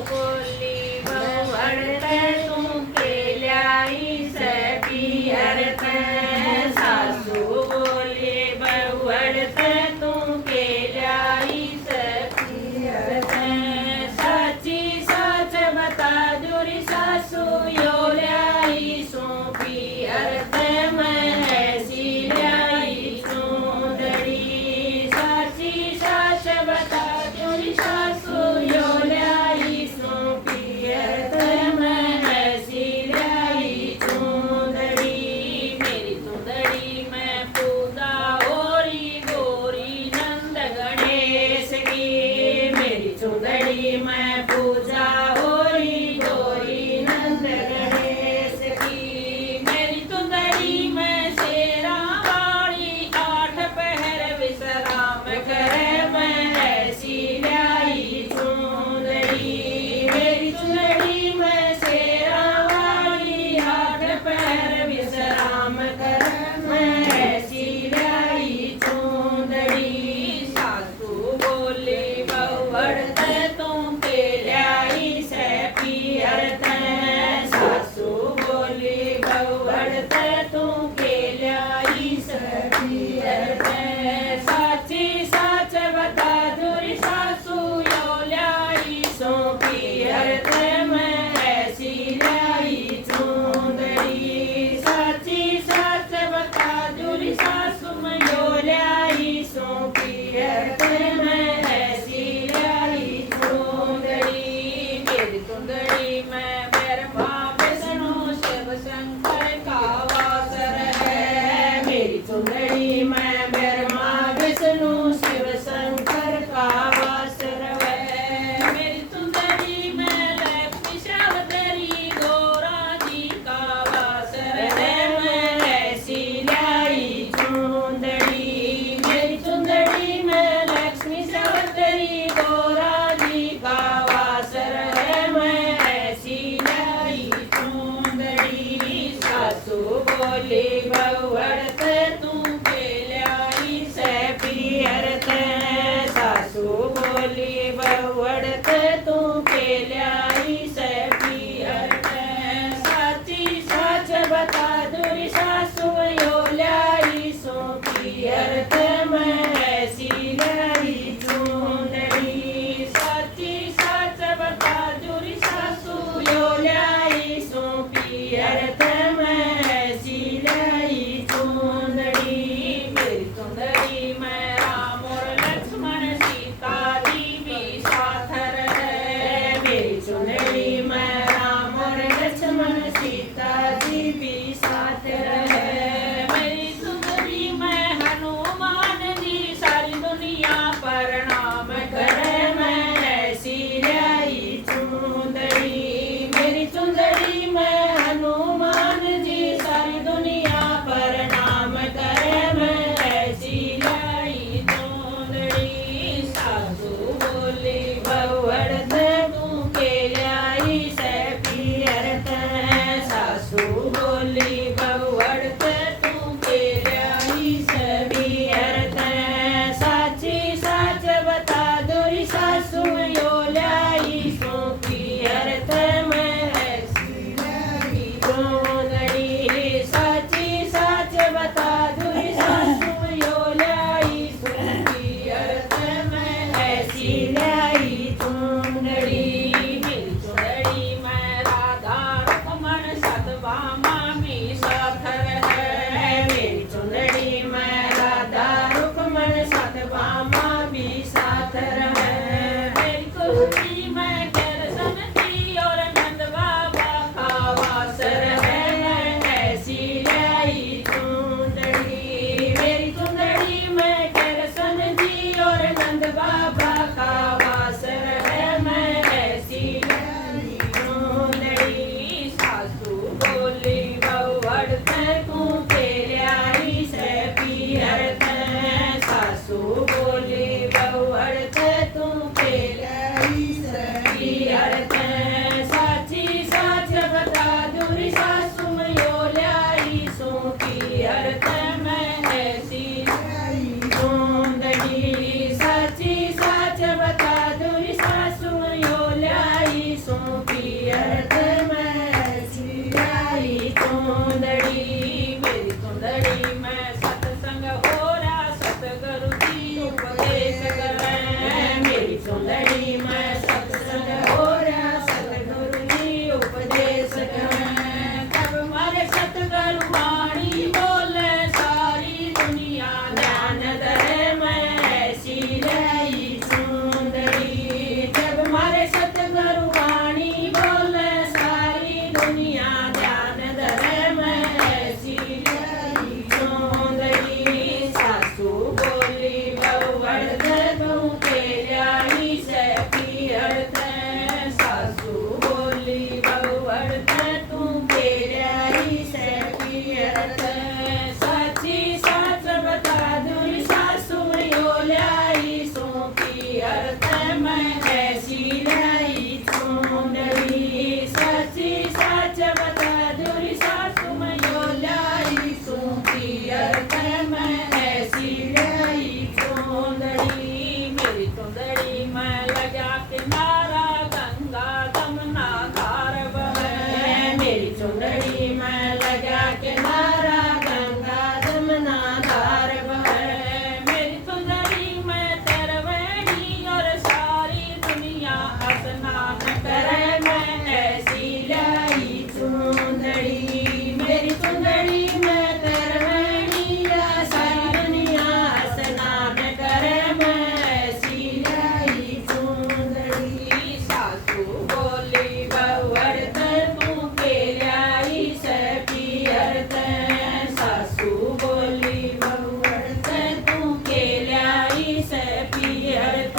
बोली बहुअर्थ तू केल्याई पियर्थ सासू बोली बहुअर्थ तू केल्याई पियर्थ साची साच बता दुरी सासू योल्याई सो पियर्थ महसी ल्याई सुंदरी साची साच बता दुरी सासू योल्याई सो पियर्थ महसी ल्याई सुंदरी मेरी सुंदरी मैं पूजा ओरी गोरी नंद गणेश की मेरी सुंदरी मैं पूजा ओरी गोरी नंद गणेश की मेरी सुंदरी मैं शेरा वाली आठ पहर विश्राम करे मैं ऐसी ल्याई सुंदरी मेरी सुंदरी मैं शेरा वाली आठ पहर विश्राम करे मैं ऐसी ल्याई सुंदरी सासू बोली बहुअर्थ तू केल्याई से पियर्थ सासू बोली बहुअर्थ तू केल्याई से पियर्थ साची साच बता दुरी सासू योल्याई सो पियर्थ मैं ऐसी ल्याई सुंदरी साची साच बता दुरी सासू मैं योल्याई सो पियर्थ मैं ऐसी ल्याई सुंदरी मेरी सुंदरी मैं ब्रह्मा विष्णु शिव शंकर का वासर है मेरी सुंदरी मैं ब्रह्मा विष्णु शिव शंकर का वासर है मेरी सुंदरी मैं लक्ष्मी सावित्री गौरा जी का वासर है मैं ऐसी ल्याई सुंदरी मेरी सुंदरी मैं लक्ष्मी सावित्री गौरा जी का वासर है मैं ऐसी ल्याई सुंदरी सासू बोली बहुअर्थ तू केल्याई से पियर्थ सासू बोली बहुअर्थ तू केल्याई से पियर्थ साची साच बता दुरी सासू योल्याई सो पियर्थ मैं ऐसी ल्याई सुंदरी साची साच बता दुरी सासू योल्याई सो पियर्थ मैं ऐसी ल्याई सुंदरी मेरी सुंदरी मैं राम और लक्ष्मण सीता जी भी साथ रहे मैं ऐसी लाई चोंदड़ी साची साच बता दूरी सासु मयो लाई सूखी अर्थ मैं ऐसी लाई चोंदड़ी मेरी चोंदड़ी मैं लगा किनारा गंगा दमना धार बहे मेरी चोंदड़ी मैं लगा किनारा गंगा दमना धार बहे मेरी चोंदड़ी मैं तरवेणी और सारी दुनिया स्नान करे मैं ऐसी लाई चोंदड़ी मेरी चोंदड़ी मैं तरवेणी और सारी दुनिया स्नान करे मैं ऐसी लाई चोंदड़ी सासू बोली बहुअर्थ तू के लाई सखी अर्थ सासू बोली बहुअर्थ तू के लाई सखी अर्थ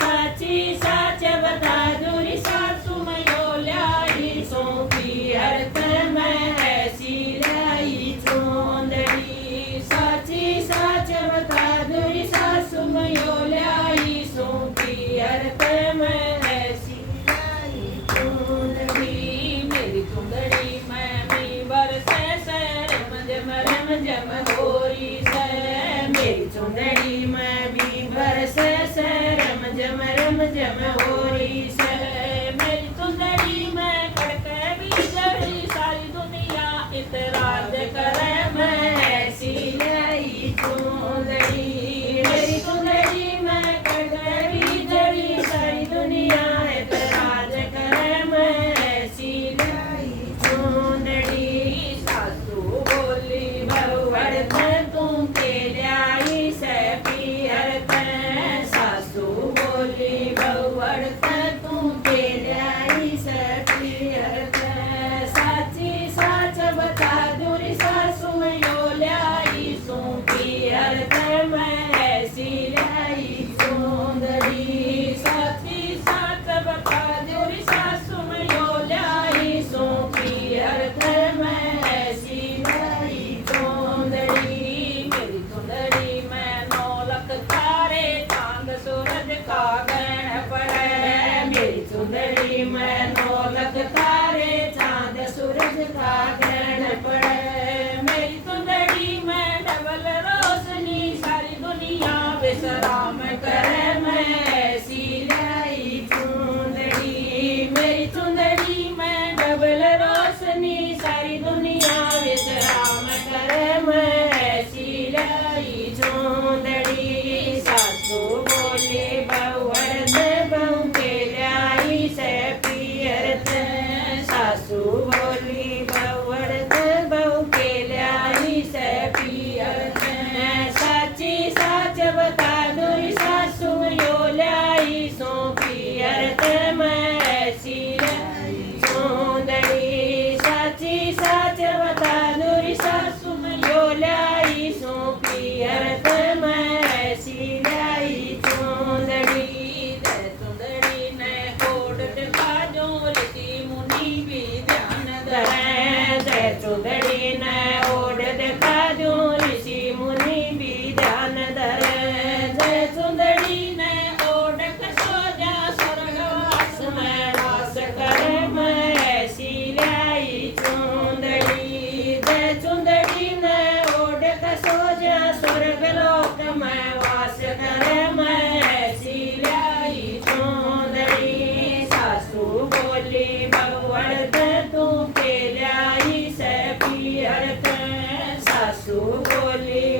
साची साच बता दूरी सासू मयो लाई सोखी अर्थ मैं ऐसी लाई चोंदड़ी साची साच बता दूरी सासू मयो लाई सोखी अर्थ मैं ऐसी लाई चोंदड़ी मेरी चोंदड़ी मैं मी बरसे से रम जम होरी से मेरी चोंदड़ी मैं भी बरसे से रम जम होरी से मेरी चोंदड़ी मैं कड़के भी जड़ी सारी दुनिया इतराज करे मैं ऐसी लाई चोंदड़ी मेरी चोंदड़ी मैं कड़के भी जड़ी सारी दुनिया इतराज करे मैं ऐसी लाई चोंदड़ी सासू बोली बहुअर्थ तू के लाई सखी अर्थ सासू बोली बहुअर्थ तू के लाई सखी अर्थ साची साच बता दूरी सासू मयो लाई सूखी अर्थ मैं ऐसी लाई चोंदड़ी साची साच बता दूरी सासू मयो लाई सूखी अर्थ मैं ऐसी लाई चोंदड़ी मेरी चोंदड़ी मैं नौलख तारे चांद सूरज का ग्रहण पड़े मेरी चोंदड़ी मैं नौलख तारे चांद सूरज का ग्रहण पड़े मेरी चोंदड़ी में डबल रोशनी सारी दुनिया विश्राम करे मैं ऐसी लाई चोंदड़ी मेरी चोंदड़ी में डबल रोशनी सारी दुनिया विश्राम करे मैं ऐसी लाई चोंदड़ी सासू बोली बहुअर्थ बहु के लाई से पियर्थ सासू बोली बहुअर्थ बहु के लाई से पियर्थ साची साच बता दूरी सासू यो लाई सो पियर्थ मैं ऐसी लाई चोंदड़ी साची साच बता दूरी सासू यो लाई सो पियर्थ मैं ऐसी लाई चोंदड़ी चोंदड़ी ने कोड दिखा जो ऋषि मुनि भी ध्यान धरे चोंदड़ी ने ओढ़ दिखा जो ऋषि मुनि भी ध्यान धरे चोंदड़ी ने ओढ़ सो जा स्वर्गवास में वास करे मैं ऐसी लाई चोंदड़ी चोंदड़ी ने ओढ़ सो जा स्वर्ग लोक में वास करे मैं ऐसी लाई चोंदड़ी सासू बोली बहुअर्थ तू के लाई से पियर्थ सासू बोली